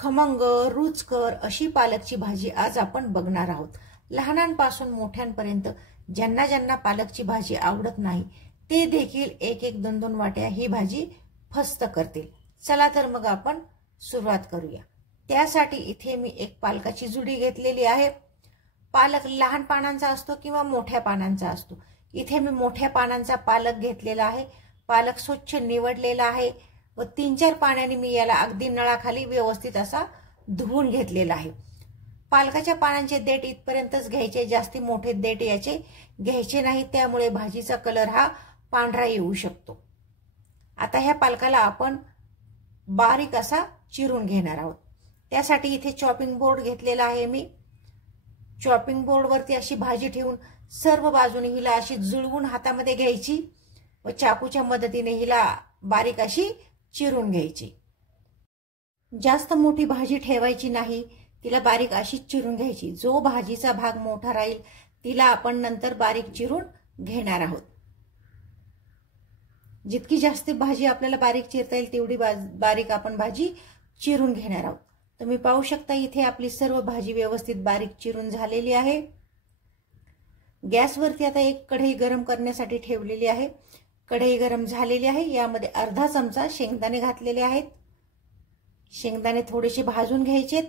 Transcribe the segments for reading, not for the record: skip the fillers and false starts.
खमंग रुचकर अशी पालकची भाजी आज आपण बघणार आहोत। लहानांपासून मोठ्यांपर्यंत ज्यांना ज्यांना पालकची भाजी आवडत नाही ते देखील एक एक दोन दोन वाट्या ही भाजी फस्त करतील। चला तर मग आपण सुरुवात करूया। त्यासाठी इथे मी एक पालकाची जुडी घेतलेली आहे। पालक लहान पानांचा असतो किंवा मोठ्या पानांचा असतो। इथे मी मोठ्या पानांचा पालक घेतलेला आहे। पालक स्वच्छ निवडलेला आहे व 3-4 पाण्याने मी याला अगदी नळाखाली व्यवस्थित असा धुवून घेतलेला आहे। पालकाच्या पानांचे देठ इथपर्यंतच घ्यायचे, जास्ती मोठे देठ याचे घ्यायचे नाही, त्यामुळे भाजीचा कलर हा पांढरा येऊ शकतो। आता ह्या पालकाला आपण बारीक असा चिरून घेणार आहोत। त्यासाठी इथे चॉपिंग बोर्ड घेतलेला आहे मी। चॉपिंग बोर्ड वरती अशी भाजी ठेवून सर्व बाजूने हिला अशी जुळवून हातामध्ये घ्यायची व चाकूच्या मदतीने हिला बारीक अशी चिरून घ्यायची। जास्त मोठी भाजी ठेवायची नाही, तिला बारीक अशी चिरून घ्यायची। जो भाजीचा भाग मोठा राहील तिला आपण नंतर बारीक चिरून घेणार आहोत। जितकी जास्त भाजी आपल्याला बारीक चिरता येईल तेवढी बारीक आपण भाजी चिरून घेणार आहोत। तुम्ही पाहू शकता इथे आपली सर्व भाजी व्यवस्थित बारीक चिरून झालेली आहे। गॅसवरती आता एक कढई गरम करण्यासाठी ठेवलेली आहे। कढई गरम झालेली आहे। यामध्ये अर्धा चमचा शेंगदाणे घातलेले आहेत। शेंगदाणे थोडेसे भाजून घ्यायचेत।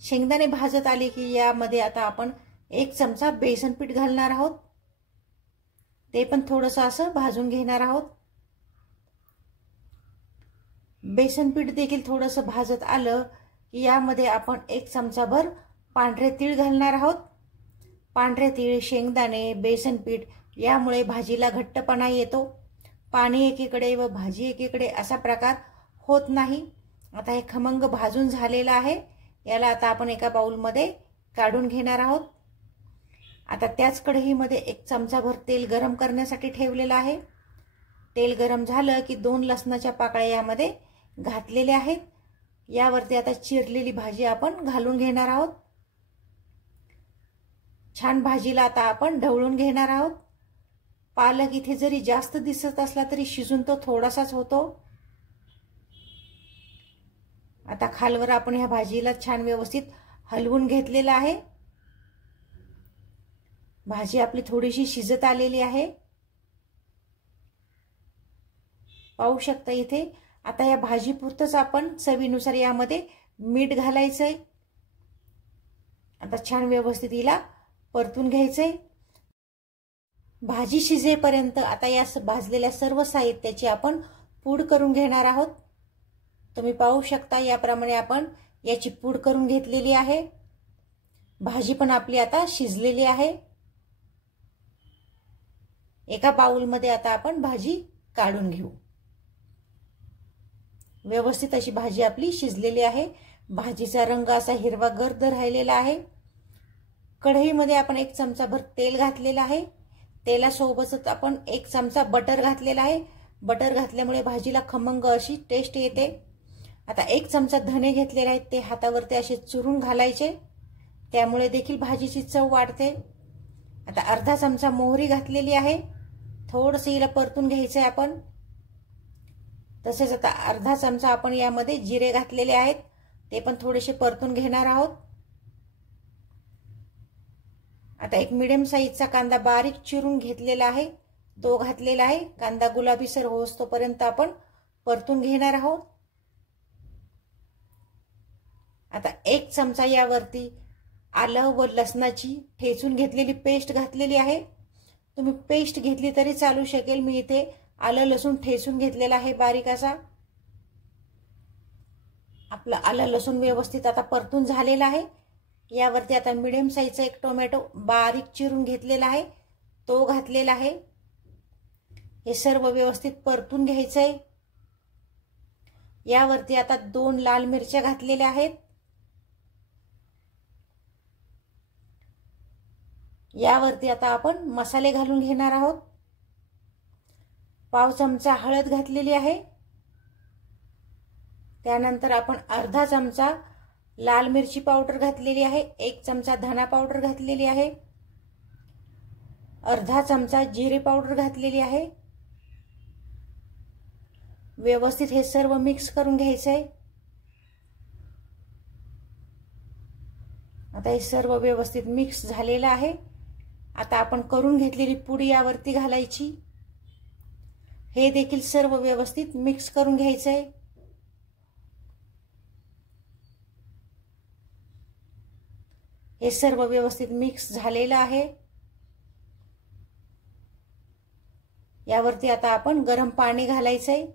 शेंगदाणे भाजत आले की यामध्ये आता आपण 1 चमचा बेसन पीठ घालणार आहोत। ते पण थोडंसं असं भाजून घेणार आहोत। बेसन पीठ देखील थोडंसं भाजत आलं की यामध्ये आपण 1 चमचाभर पांढरे तीळ घालणार आहोत। पांढरे तीळ, शेंगदाणे, बेसन पीठ यामुळे भाजीला घट्टपणा येतो। पाणी एकीकडे व भाजी एकीकडे असा प्रकार होत नाही। आता हे खमंग भाजून झालेलं आहे। याला आता आपण एका बाउलमध्ये काढून घेणार आहोत। आता त्याच कढईमध्ये 1 चमचाभर तेल गरम करण्यासाठी ठेवलेलं आहे। तेल गरम झालं की 2 लसणाच्या पाकळ्या यामध्ये घातलेल्या आहेत। यावरती आता चिरलेली भाजी आपण घालून घेणार आहोत। छान भाजीला आता आपण ढवळून घेणार आहोत। पालक इथे जरी जास्त दिसत असला तरी शिजून तो थोडासाच होतो। आता खालवर आपण ह्या भाजीला छान व्यवस्थित हलवून घेतलेला आहे। भाजी आपली थोडीशी शिजत आलेली आहे, पाहू शकता इथे। आता या भाजी पुरतच आपण चवीनुसार यामध्ये मीठ घालायचंय। आता छान व्यवस्थित हिला परतून घ्यायचंय। भाजी शिजेपर्यंत आता या भाजलेल्या सर्व साहित्याची आपण पूड करून घेणार आहोत। तुम्ही पाहू शकता याप्रमाणे आपण याची पूड करून घेतलेली आहे। भाजी पण आपली आता शिजलेली आहे। एका बाउलमध्ये आता आपण भाजी काढून घेऊ। व्यवस्थित अशी भाजी आपली शिजलेली आहे। भाजीचा रंग असा हिरवा गर्द राहिलेला आहे। कढईमध्ये आपण 1 चमचाभर तेल घातलेलं आहे। तेलासोबतच आपण 1 चमचा बटर घातलेला आहे। बटर घातल्यामुळे भाजीला खमंग अशी टेस्ट येते। आता 1 चमचा धने घेतलेले आहेत, ते हातावरती असे चुरून घालायचे, त्यामुळे देखील भाजीची चव वाढते। आता अर्धा चमचा मोहरी घातलेली आहे। थोडंसं हिला परतून घ्यायचंय आपण। तसेच आता अर्धा चमचा आपण यामध्ये जिरे घातलेले आहेत, ते पण थोडेसे परतून घेणार आहोत। आता एक मीडियम साईजचा कांदा बारीक चिरून घेतलेला आहे, तो घातलेला आहे। कांदा गुलाबीसर होईस्तोपर्यंत आपण परतून घेणार आहोत। आता 1 चमचा यावरती आलं व लसणाची ठेचून घेतलेली पेस्ट घातलेली आहे। तुम्ही पेस्ट घेतली तरी चालू शकेल, मी इथे आलं लसूण ठेचून घेतलेला आहे बारीक असा। आपला आलं लसूण व्यवस्थित आता परतून झालेला आहे। यावरती आता मीडियम साईजचा एक टोमॅटो बारीक चिरून घेतलेला आहे, तो घातलेला आहे। हे सर्व व्यवस्थित परतून घ्यायचंय। यावरती आता 2 लाल मिरच्या घातलेल्या आहेत। यावरती आता आपण मसाले घालून घेणार आहोत। पाव चमचा हळद घातलेली आहे। त्यानंतर आपण अर्धा चमचा लाल मिरची पावडर घातलेली आहे। 1 चमचा धना पावडर घातलेली आहे। अर्धा चमचा जिरे पावडर घातलेली आहे। व्यवस्थित हे सर्व मिक्स करून घ्यायचंय। आता हे सर्व व्यवस्थित मिक्स झालेलं आहे। आता आपण करून घेतलेली पुडी यावरती घालायची। हे देखील सर्व व्यवस्थित मिक्स करून घ्यायचं आहे। हे सर्व व्यवस्थित मिक्स झालेलं आहे। यावरती आता आपण गरम पाणी घालायचं आहे।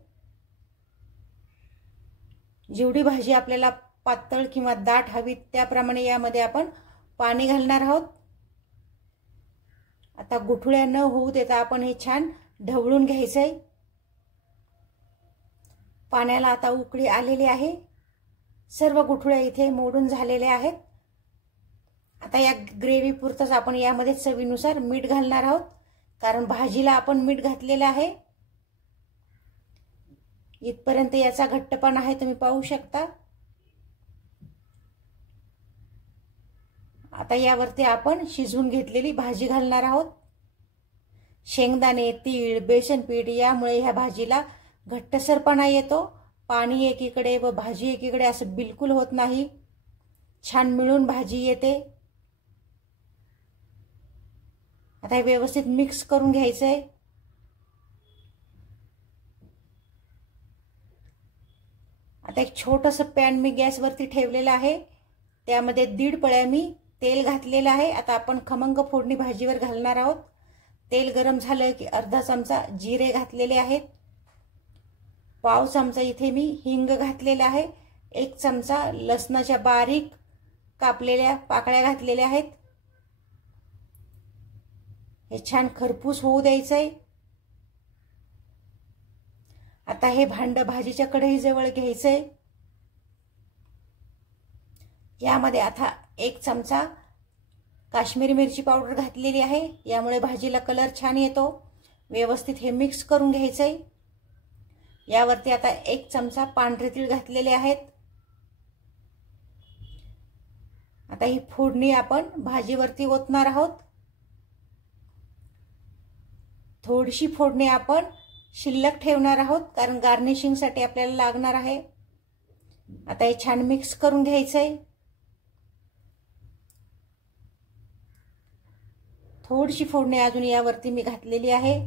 जेवढी भाजी आपल्याला पातळ किंवा दाट हवी त्याप्रमाणे यामध्ये आपण पाणी घालणार आहोत। आता गुठळ्या न होऊ देता आपण हे छान ढवळून घ्यायचं आहे। पाण्याला आता उकळी आलेली आहे। सर्व गुठळ्या इथे मोडून झालेल्या आहेत। आता या ग्रेव्ही पुरतच आपण यामध्ये चवीनुसार मीठ घालणार आहोत, कारण भाजीला आपण मीठ घातलेलं आहे। इथपर्यंत याचा घट्टपणा आहे, तुम्ही पाहू शकता। आता यावरती आपण शिजवून घेतलेली भाजी घालणार आहोत। शेंगदाणे, तीळ, बेसन पीठ यामुळे ह्या भाजीला घट्टसरपणा येतो। पाणी एकीकडे व भाजी एकीकडे असं बिलकुल होत नाही, छान मिळून भाजी येते। आता हे व्यवस्थित मिक्स करून घ्यायचं आहे। आता एक छोटंसं पॅन मी गॅसवरती ठेवलेलं आहे, त्यामध्ये 1.5 पळ्या मी तेल घातलेलं आहे। आता आपण खमंग फोडणी भाजीवर घालणार आहोत। तेल गरम झालं की अर्धा चमचा जिरे घातलेले आहेत, पाव चमचा इथे मी हिंग घातलेला आहे, 1 चमचा लसणाच्या बारीक कापलेल्या पाकळ्या घातलेल्या आहेत। हे छान खरपूस होऊ द्यायचं आहे। आता हे भांड भाजीच्या कढईजवळ घ्यायचंय। यामध्ये आता 1 चमचा काश्मीरी मिरची पावडर घातलेली आहे, यामुळे भाजीला कलर छान येतो। व्यवस्थित हे मिक्स करून घ्यायचंय। यावरती आता 1 चमचा पांढरे तीळ घातलेले आहेत। आता ही फोडणी आपण भाजीवरती ओतणार आहोत। थोडीशी फोडणी आपण शिल्लक ठेवणार आहोत, कारण गार्निशिंग साठी आपल्याला लागणार आहे। आता हे छान मिक्स करून घ्यायचंय। थोडीशी फोडणी अजून यावरती मी घातलेली आहे।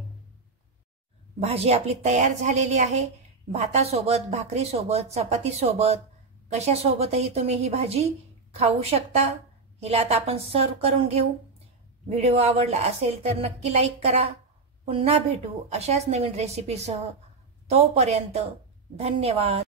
भाजी आपली तयार झालेली आहे। भातासोबत, भाकरीसोबत, चपातीसोबत कशासोबतही तुम्ही ही भाजी खाऊ शकता। हिला आता आपण सर्व करून घेऊ। व्हिडिओ आवडला असेल तर नक्की लाईक करा। पुन्हा भेटू अशाच नवीन रेसिपीसह। तोपर्यंत धन्यवाद।